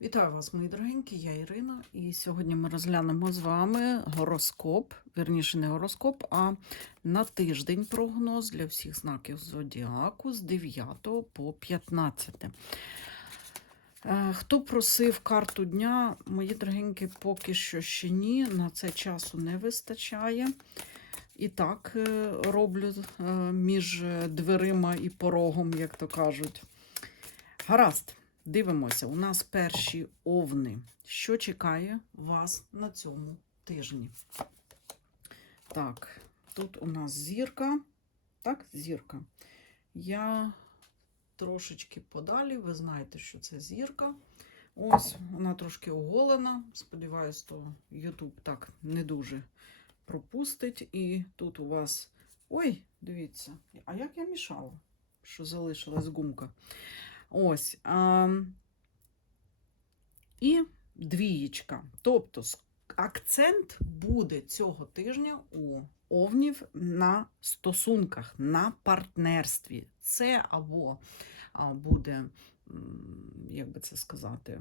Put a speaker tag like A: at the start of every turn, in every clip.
A: Вітаю вас, мої дорогенькі, я Ірина, і сьогодні ми розглянемо з вами гороскоп, вірніше не гороскоп, а на тиждень прогноз для всіх знаків зодіаку з 9 по 15. Е, Хто просив карту дня, мої дорогенькі, поки що ще ні, на це часу не вистачає. І так е, роблю е, між дверима і порогом, як то кажуть. Гаразд. Дивимося, у нас перші овни. Що чекає вас на цьому тижні? Так, тут у нас зірка. Так, зірка. Я трошечки подалі, ви знаєте, що це зірка. Ось, вона трошки оголена. Сподіваюсь, то YouTube так не дуже пропустить. І тут у вас. Ой, дивіться, а як я мішала, що залишилась гумка. Ось. А, і двієчка. Тобто акцент буде цього тижня у овнів на стосунках, на партнерстві. Це або буде, як би це сказати,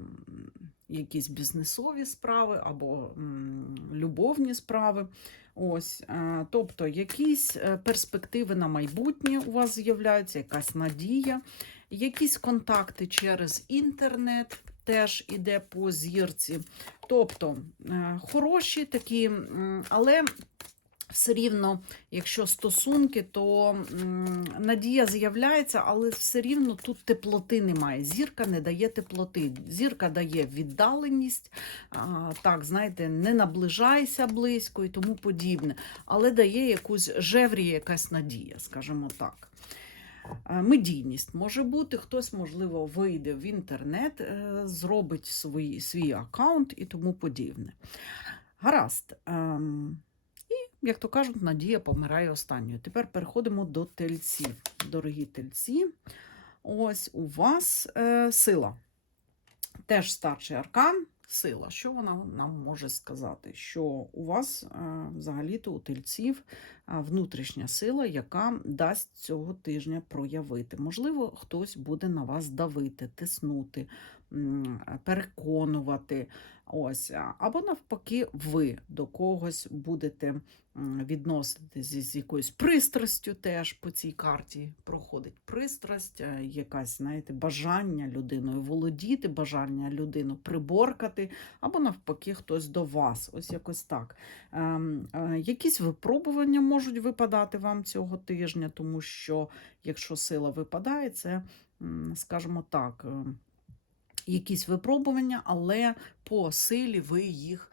A: якісь бізнесові справи, або любовні справи. Ось, е, тобто, якісь е, перспективи на майбутнє у вас з'являються, якась надія. Якісь контакти через інтернет теж іде по зірці. Тобто е, хороші такі, але все рівно, якщо стосунки, то надія з'являється, але все рівно тут теплоти немає. Зірка не дає теплоти. Зірка дає віддаленість, так, знаєте, не наближайся близько і тому подібне, але дає якусь жевріє якась надія, скажімо так. Е, Медійність може бути, хтось, можливо, вийде в інтернет, е, зробить свій, свій аккаунт і тому подібне. Гаразд. Ем, І, як то кажуть, надія помирає останньою. Тепер переходимо до тельців. Дорогі тельці, ось у вас е, сила. Теж старший аркан. Сила. Що вона нам може сказати? Що у вас е, взагалі-то у тельців внутрішня сила, яка дасть цього тижня проявити. Можливо, хтось буде на вас давити, тиснути, переконувати. Ось. Або навпаки, ви до когось будете відноситись з якоюсь пристрастю теж по цій карті проходить пристрасть, е, якась, знаєте, бажання людиною володіти, бажання людину приборкати, або навпаки, хтось до вас. Ось якось так. Ем, е, Якісь випробування можуть випадати вам цього тижня, тому що якщо сила випадає, це, скажімо так, е, якісь випробування, але по силі ви їх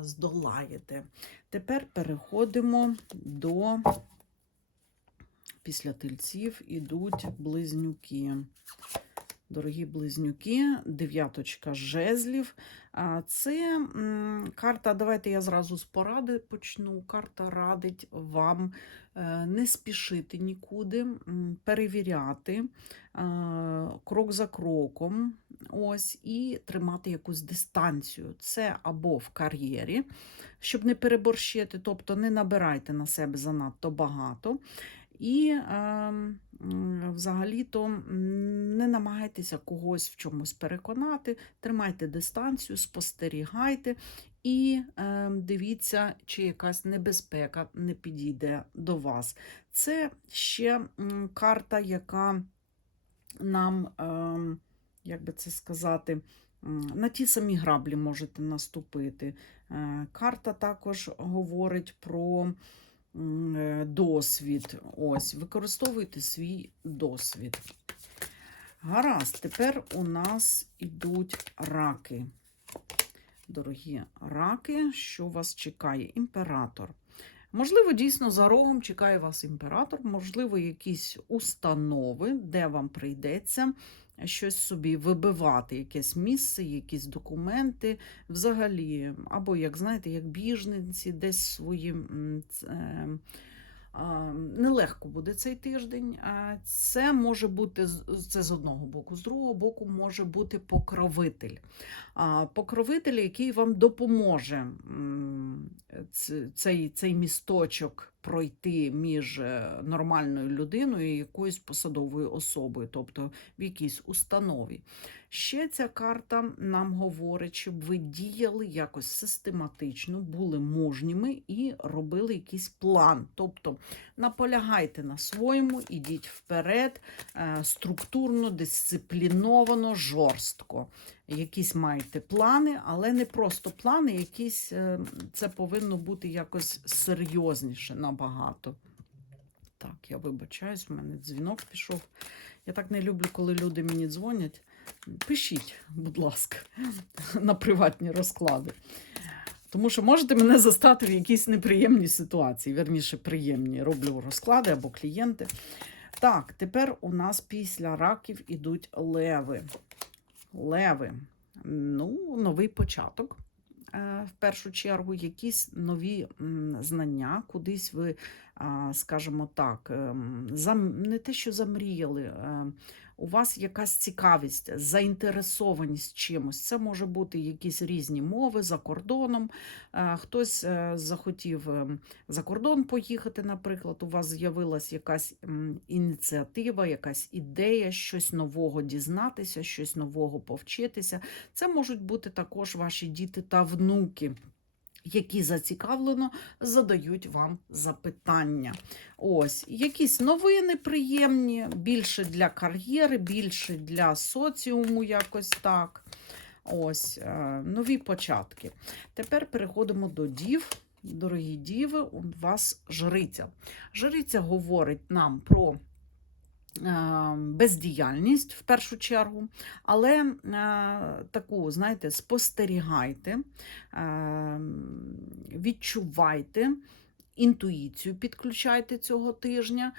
A: здолаєте. Тепер переходимо до після тельців ідуть близнюки. Дорогі близнюки, дев'яточка жезлів. Це карта, давайте я зразу з поради почну. Карта радить вам е, не спішити нікуди, перевіряти е, крок за кроком. Ось, і тримати якусь дистанцію. Це або в кар'єрі, щоб не переборщити, тобто не набирайте на себе занадто багато. І е, взагалі-то не намагайтеся когось в чомусь переконати, тримайте дистанцію, спостерігайте і е, дивіться, чи якась небезпека не підійде до вас. Це ще карта, яка нам, е, як би це сказати, на ті самі граблі можете наступити. Е, Карта також говорить про досвід. Ось, використовуйте свій досвід. Гаразд, тепер у нас ідуть раки. Дорогі раки, що вас чекає? Імператор. Можливо, дійсно за рогом чекає вас імператор, можливо, якісь установи, де вам прийдеться щось собі вибивати, якесь місце, якісь документи, взагалі, або, як знаєте, як біженці, десь свої. м, ц- е, а, Нелегко буде цей тиждень. Це може бути це з одного боку, з другого боку, може бути покровитель. Покровитель, який вам допоможе цей, цей місточок пройти між е, нормальною людиною і якоюсь посадовою особою, тобто в якійсь установі. Ще ця карта нам говорить, щоб ви діяли якось систематично, були мужніми і робили якийсь план. Тобто наполягайте на своєму, ідіть вперед, е, структурно, дисципліновано, жорстко. Якісь маєте плани, але не просто плани, якісь е, це повинно бути якось серйозніше набагато. Так, я вибачаюсь, у мене дзвінок пішов. Я так не люблю, коли люди мені дзвонять. Пишіть, будь ласка, на приватні розклади. Тому що можете мене застати в якійсь неприємній ситуації, верніше, приємні. Роблю розклади або клієнти. Так, тепер у нас після раків ідуть леви. Леви. Ну, новий початок. Е, В першу чергу, якісь нові знання, кудись ви, скажімо так, ем, не те, що замріяли, е, у вас якась цікавість, заінтересованість чимось. Це може бути якісь різні мови за кордоном. Е, Хтось е, захотів ем, за кордон поїхати, наприклад, у вас з'явилась якась ініціатива, якась ідея, щось нового дізнатися, щось нового повчитися. Це можуть бути також ваші діти та внуки. Які зацікавлено задають вам запитання. Ось якісь новини приємні, більше для кар'єри, більше для соціуму, якось так. Ось е, нові початки. Тепер переходимо до дів. Дорогі діви, у вас жриця. Жриця говорить нам про бездіяльність в першу чергу, але е, таку, знаєте, спостерігайте, е, відчувайте, інтуїцію підключайте цього тижня.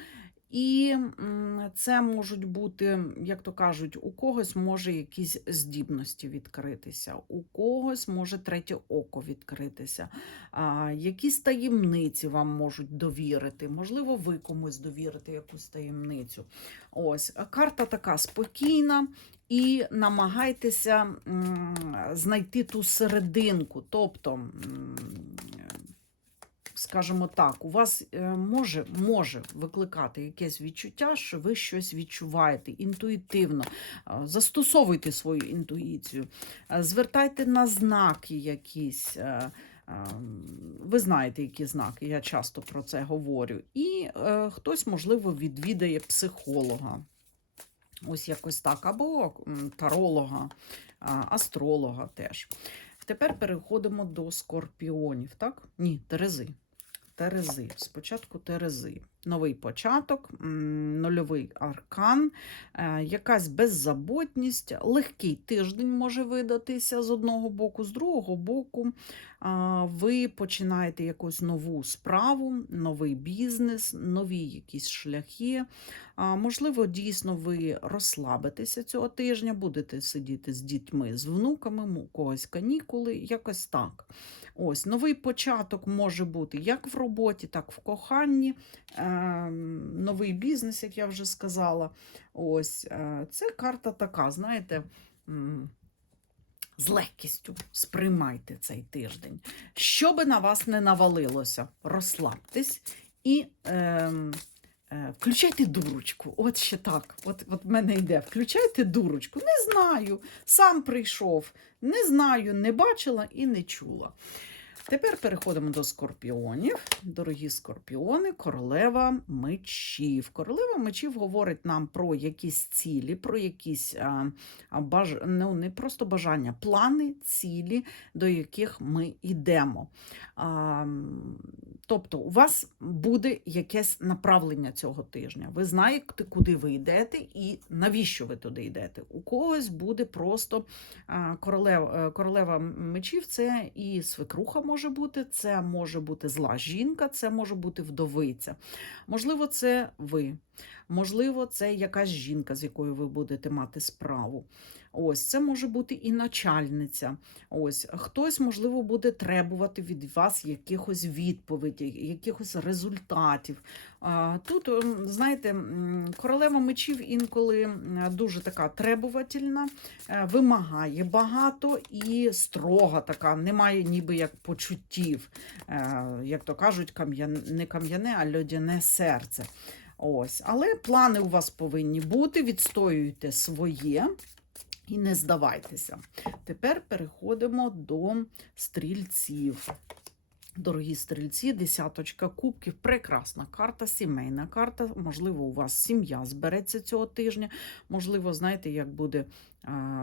A: І це можуть бути, як то кажуть, у когось може якісь здібності відкритися, у когось може третє око відкритися, якісь таємниці вам можуть довірити. Можливо, ви комусь довірите якусь таємницю. Ось карта така спокійна. І намагайтеся знайти ту серединку, тобто. Скажімо так, у вас е, може, може викликати якесь відчуття, що ви щось відчуваєте інтуїтивно. Е, Застосовуйте свою інтуїцію, Е, звертайте на знаки якісь. Ви знаєте, які знаки, я часто про це говорю. І е, хтось, можливо, відвідає психолога. Ось якось так, або таролога, астролога теж. Тепер переходимо до скорпіонів, так? Ні, Терези. Терези. Спочатку Терези. Новий початок, нульовий аркан, е, якась беззаботність, легкий тиждень може видатися з одного боку, з другого боку. Ви починаєте якусь нову справу, новий бізнес, нові якісь шляхи. Можливо, дійсно ви розслабитеся цього тижня, будете сидіти з дітьми, з внуками, у когось канікули, якось так. Ось новий початок може бути як в роботі, так в коханні. Е, новий бізнес, як я вже сказала. Ось е, це карта така, знаєте. З легкістю сприймайте цей тиждень. Що би на вас не навалилося, розслабтесь і е, е, включайте дурочку. От ще так. От, от в мене йде. Включайте дурочку. Не знаю. Сам прийшов. Не знаю, не бачила і не чула. Тепер переходимо до скорпіонів. Дорогі скорпіони, королева мечів. Королева мечів говорить нам про якісь цілі, про якісь а, баж... ну, не просто бажання, плани, цілі, до яких ми йдемо. А, тобто, у вас буде якесь направлення цього тижня. Ви знаєте, куди ви йдете і навіщо ви туди йдете. У когось буде просто а, королева, королева мечів це і свекруха може бути, це може бути зла жінка, це може бути вдовиця. Можливо, це ви. Можливо, це якась жінка, з якою ви будете мати справу. Ось це може бути і начальниця. Ось хтось, можливо, буде требувати від вас якихось відповідей, якихось результатів. Тут, знаєте, королева мечів інколи дуже така требувательна, е, вимагає багато і строга така, немає ніби як почуттів, е, як то кажуть, не кам'яне, а льодяне серце. Ось. Але плани у вас повинні бути, відстоюйте своє. І не здавайтеся. Тепер переходимо до стрільців. Дорогі стрільці, десяточка кубків, прекрасна карта, сімейна карта. Можливо, у вас сім'я збереться цього тижня. Можливо, знаєте, як буде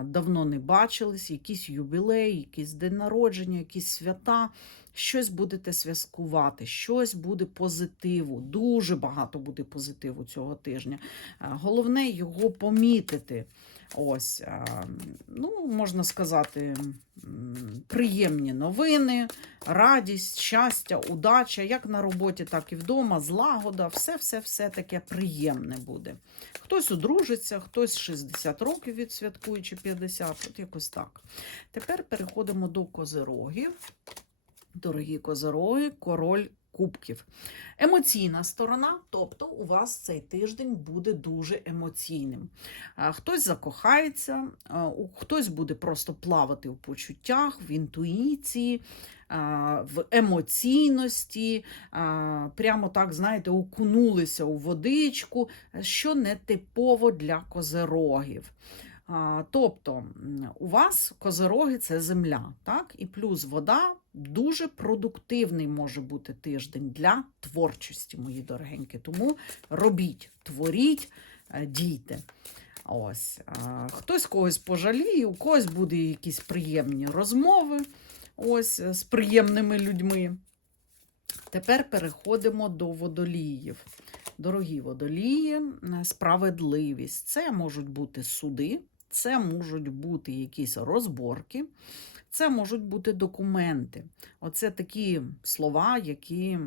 A: давно не бачились, якийсь юбілей, якийсь день народження, якісь свята. Щось будете святкувати, щось буде позитиву. Дуже багато буде позитиву цього тижня. Головне його помітити. Ось, ну, можна сказати, приємні новини, радість, щастя, удача, як на роботі, так і вдома, злагода, все-все-все таке приємне буде. Хтось одружиться, хтось 60 років відсвяткує чи 50, от якось так. Тепер переходимо до козирогів. Дорогі козироги, король кубків. Емоційна сторона, тобто у вас цей тиждень буде дуже емоційним. Хтось закохається, хтось буде просто плавати в почуттях, в інтуїції, в емоційності, прямо так, знаєте, окунулися у водичку, що не типово для козерогів. Тобто у вас козероги це земля, так? І плюс вода дуже продуктивний може бути тиждень для творчості, мої дорогенькі. Тому робіть, творіть, е, дійте. Ось. Хтось когось пожаліє, у когось буде якісь приємні розмови ось, е, з приємними людьми. Тепер переходимо до водоліїв. Дорогі водолії, справедливість. Це можуть бути суди, це можуть бути якісь розборки, це можуть бути документи. Оце такі слова, які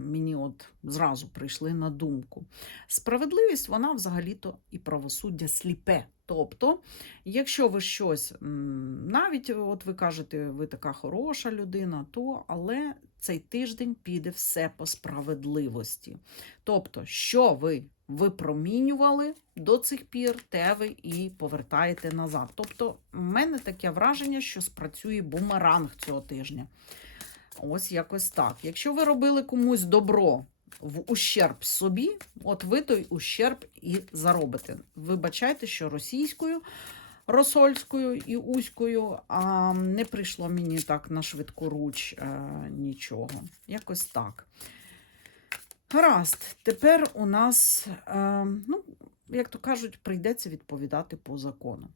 A: мені от зразу прийшли на думку. Справедливість, вона взагалі-то і правосуддя сліпе. Тобто, якщо ви щось, навіть от ви кажете, ви така хороша людина, то але цей тиждень піде все по справедливості. Тобто, що ви випромінювали до цих пір, те ви і повертаєте назад. Тобто, в мене таке враження, що спрацює бумеранг цього тижня. Ось якось так. Якщо ви робили комусь добро в ущерб собі, от ви той ущерб і заробите. Вибачайте, що російською, росольською і уською а не прийшло мені так на швидку руч е, нічого. Якось так. Гаразд, тепер у нас, е, ну, як то кажуть, прийдеться відповідати по закону.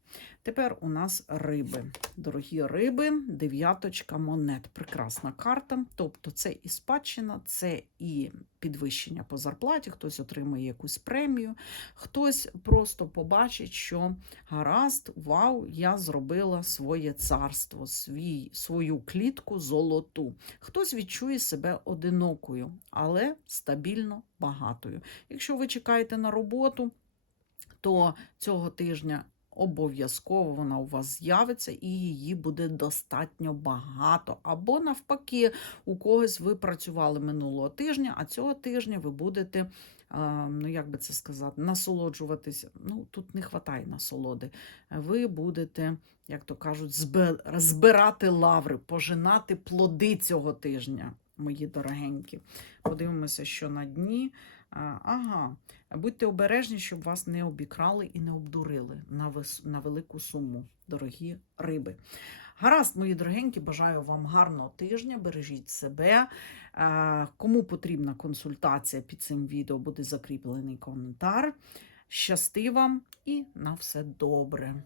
A: Тепер у нас риби. Дорогі риби, дев'яточка монет. Прекрасна карта. Тобто це і спадщина, це і підвищення по зарплаті, хтось отримує якусь премію, хтось просто побачить, що гаразд, вау, я зробила своє царство, свій, свою клітку золоту. Хтось відчує себе одинокою, але стабільно багатою. Якщо ви чекаєте на роботу, то цього тижня обов'язково вона у вас з'явиться і її буде достатньо багато. Або навпаки, у когось ви працювали минулого тижня, а цього тижня ви будете. е, Ну, як би це сказати, насолоджуватись. Ну, тут не вистачає насолоди. Ви будете, як то кажуть, збирати лаври, пожинати плоди цього тижня, мої дорогенькі. Подивимося, що на дні. Ага, будьте обережні, щоб вас не обікрали і не обдурили на, на велику суму, дорогі риби. Гаразд, мої дорогенькі, бажаю вам гарного тижня, бережіть себе. Кому потрібна консультація під цим відео, буде закріплений коментар. Щасти вам і на все добре.